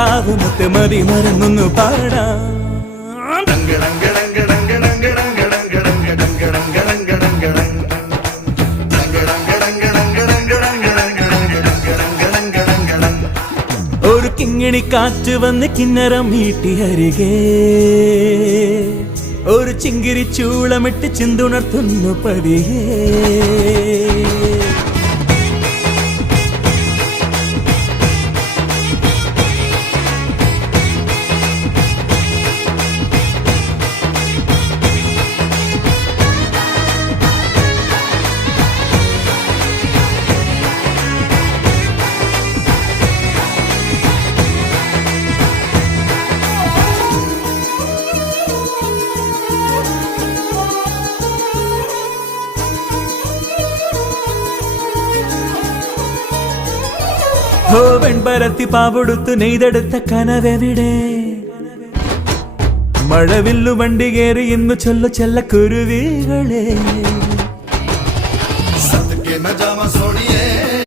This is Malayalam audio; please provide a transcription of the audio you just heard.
കിനാവ് മുത്തുമതി മറന്നൊന്നു പാടാം. ഒരു കിങ്ങിണി കാറ്റ് വന്ന് കിന്നരം മീട്ടി അരികെ ഒരു ചിങ്കിരി ചൂളമിട്ട് ചിന്തുണർത്തുന്നു പതിയേ. വെൺപരത്തി പാവെടുത്തു നെയ്തെടുത്ത കനവെവിടെ? മഴവില്ലു വണ്ടി കയറി ഇന്ന് ചൊല്ലു ചെല്ല കുരുവികളെ.